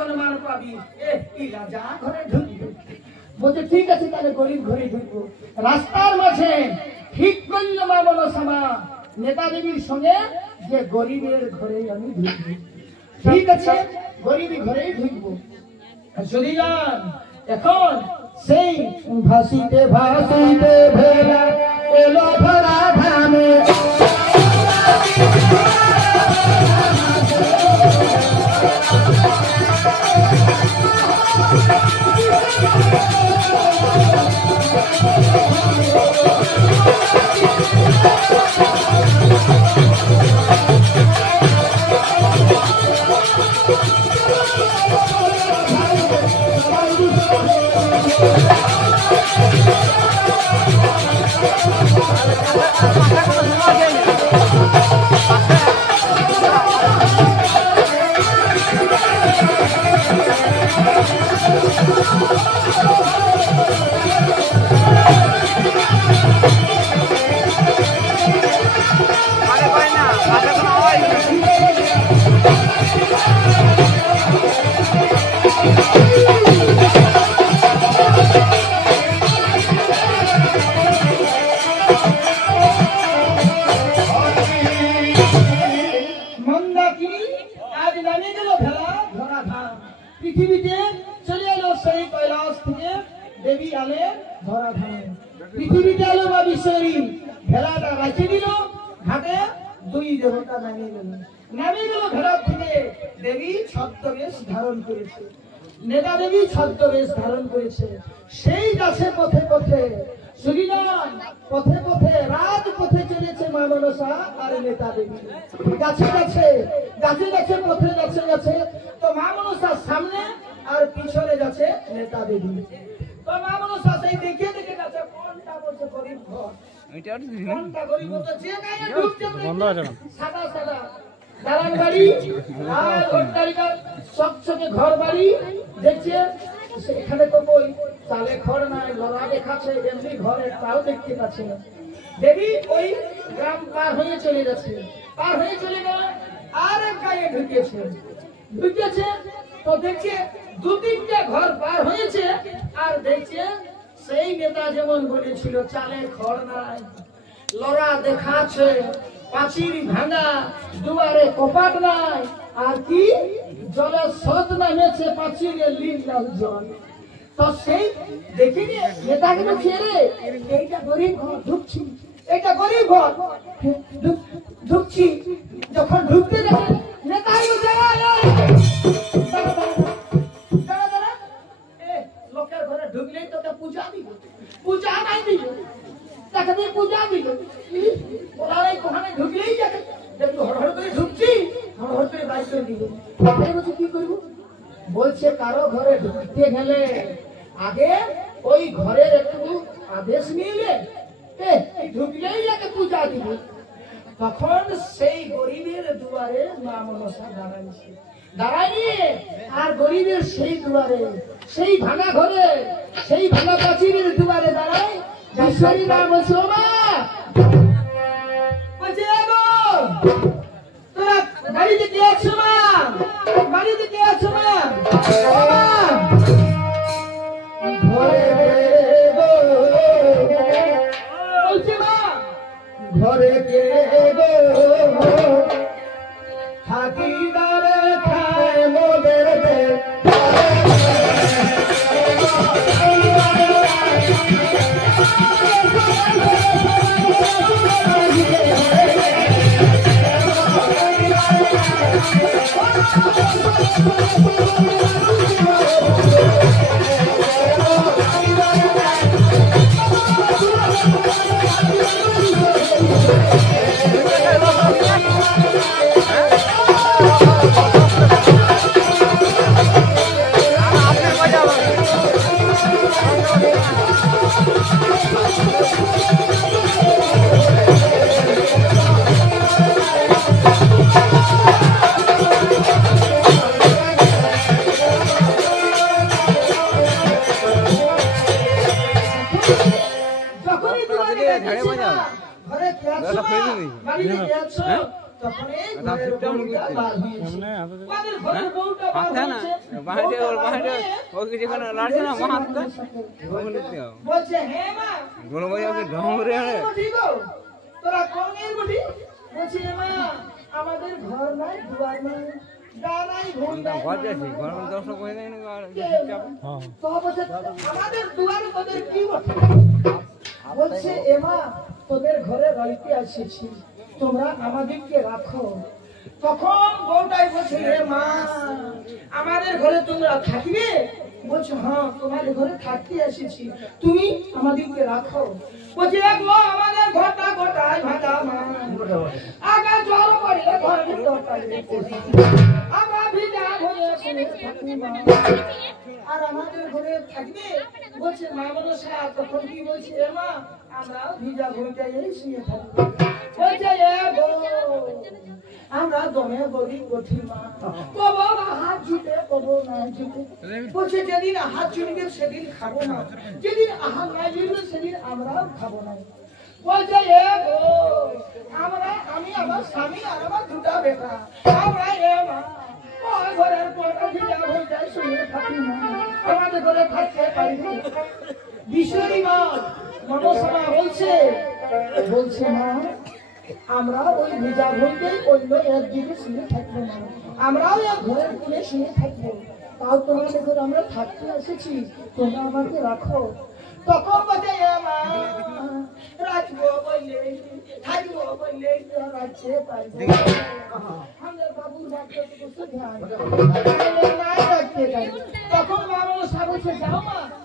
সম্মান পাবি। এই রাজা ঘরে ঢুকবে। বলছে ঠিক আছে, তাহলে গরিব ঘরে ঢুকবো। রাস্তার মাঝে ঠিক করল মা মনসা মা নেতা দেবীর সঙ্গে যে গরিবের ঘরে আমি ঢুকবো। ঠিক আছে, গরিবী ঘরেই ঢুকবো। শুনিলাম এখন সেই ভাসিতে ভাসিতে ভেলা এলো ধরা ধামে। পৃথিবীতে চলে এলো সেই কৈলাস থেকে দেবী আলে ধরা ধামে। পৃথিবীতে এলো বা বিশ্বরী ভেলাটা রাখে দিল ঘাটে। দুই দেবতা নামিয়ে গেল। নামিয়ে গেল ভেলার থেকে। দেবী ছদ্মবেশ ধারণ করেছে। নেতা দেবী ছদ্মবেশ ধারণ করেছে। সেই গাছে পথে পথে শুনিলাম পথে পথে রাজপথে চলেছে মা মনসা আর নেতা দেবী। গাছে গাছে গাছে গাছে পথে গাছে গাছে তো মা মনসার সামনে আর পিছনে যাচ্ছে নেতা দেবী। তো মা মনসা সেই দেখে দেখে যাচ্ছে কোনটা বলছে গরিব ঘর, কোনটা গরিব তো যে গায়ে ঢুকছে সাদা সাদা দালান বাড়ি আর অট্টালিকা চকচকে ঘর বাড়ি দেখছে। সেখানে তো কই চালে ঘর নাই, লড়া দেখাচ্ছে, এমনি ঘরে তাও দেখতে পাচ্ছে না। দেবী ওই গ্রাম পার হয়ে চলে যাচ্ছে। পার হয়ে চলে গেলে আর এক গায়ে ঢুকেছে। ঢুকেছে তো দেখছে দু তিনটা ঘর পার হয়েছে আর দেখছে সেই নেতা যেমন বলেছিল চালে ঘর নাই, লড়া দেখাচ্ছে, পাঁচিল ভাঙা, দুয়ারে কপাট নাই, আর কি জলের স্রোত নামেছে পাঁচিলে লীল লাল জল। তো সেই দেখে নিয়ে নেতাকে বলছে রে এইটা গরিব ঘর ঢুকছি, এটা গরিব ঘর ঢুকছি। যখন ঢুকতে যাবে নেতাই বলছে লোকের ঘরে ঢুকলেই তোকে পূজা দিল, পূজা নাই দিল, তাকে দিয়ে পূজা দিল। ওরা কোখানে ঢুকলেই যাবে দেখো হড়হড় করে ঢুকছি, হড়হড় করে বাইর করে দিল। বলছে কি করবো? বলছে কারো ঘরে ঢুকতে গেলে আগে ওই ঘরের একটু আদেশ নিলে ঢুকলেই যাকে পূজা দিবে। তখন সেই গরিবের দুয়ারে মা মনসা দাঁড়াইছে। দাঁড়াইনি আর গরিবের সেই দুয়ারে, সেই ভাঙা ঘরে, সেই ভাঙা প্রাচীরের দুয়ারে দাঁড়ায় ঈশ্বরী মা বলছে ও মা, বলছে তোরা বাড়িতে কে আছো মা? বাড়িতে কে আছো মা? বলছে মা ঘরে কে গো থাকি দারে খায় মোদের দে তখন এই ঘরের বউটা বার হয়েছে আমাদের ঘরের বউটা বার হয়েছে বলছে হ্যাঁ মা তোরা কোন এর বুঝি বলছে মা আমাদের ঘর নাই দুয়ার নাই আমাদের দুয়ারে তোদের কি বলছে এমা তোদের ঘরে রইতে আসিছি তোমরা আমাদেরকে রাখো তখন বউটাই বলছে হে মা আমাদের ঘরে তোমরা থাকবে বলছো হ্যাঁ তোমাদের ঘরে থাকতে আসিছি তুমি আমাদেরকে রাখো বলছে আমাদের ঘরটা গোটায় ভাঙা মা আগা জল পড়লে ঘরের দরকারে আমরা ভিজা হয়ে থাকি মা আর আমাদের ঘরে থাকবে বলছে মা মনসা তখন কি বলছে মা আমরা ভিজা ঘুরতে শুয়ে থাকবো বলছে আমরা দমে গরিব গঠি মা কব না হাত ছুটে কব না ছুটে বলছে যেদিন হাত ছুটবে সেদিন খাবো না যেদিন হাত না ছুটবে সেদিন আমরাও খাবো না বলছে আমরা আমি আমার স্বামী আর আমার দুটা বেটা আমরা মা ঘরের পরটা ভিজা হয়ে যায় শুয়ে থাকি না আমাদের ঘরে থাকতে পারি বিশ্বরী মা মনসা বলছে মা আমরা ওই ভিজা ঘরকে অন্য একদিকে শুয়ে থাকবো না আমরাও এক ঘরের কোণে শুয়ে থাকবো তাও তোমাদের ঘরে আমরা থাকতে এসেছি তোমরা আমাকে রাখো তখন বলছে মা রাখবো বললে থাকবো বললে রাখতে পারবো আমাদের বাবুর বাচ্চাকে ধ্যান রাখতে পারি তখন মা বলছে যাও মা